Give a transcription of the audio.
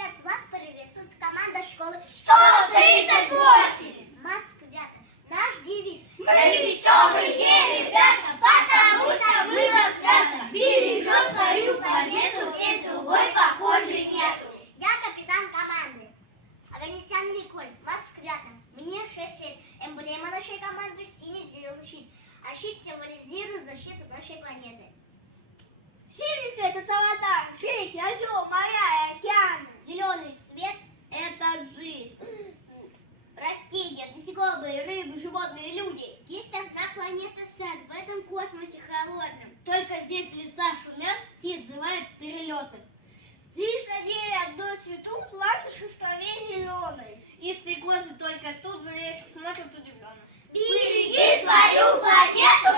привет! Вас приветствует команда школы 138! Москвята. Наш девиз. Мы веселые ребята, потому что мы свято бережем свою планету и другой похожей нету. Я капитан команды. Оганесян Николь. Москвята. Мне 6 лет. Эмблема нашей команды синий-зеленый щит. А щит символизирует защиту нашей планеты. Синий цвет – это вода, реки, озера, моря и океаны. Зеленый цвет – это жизнь. Растения, насекомые, рыбы, животные, люди. Есть одна планета сад в этом космосе холодном. Только здесь леса шумят, птиц зывают перелеты. Лишь на ней одно цветут, ландыши в траве зеленой. И свекозы только тут в речку смотрят удивленно. Береги свою планету!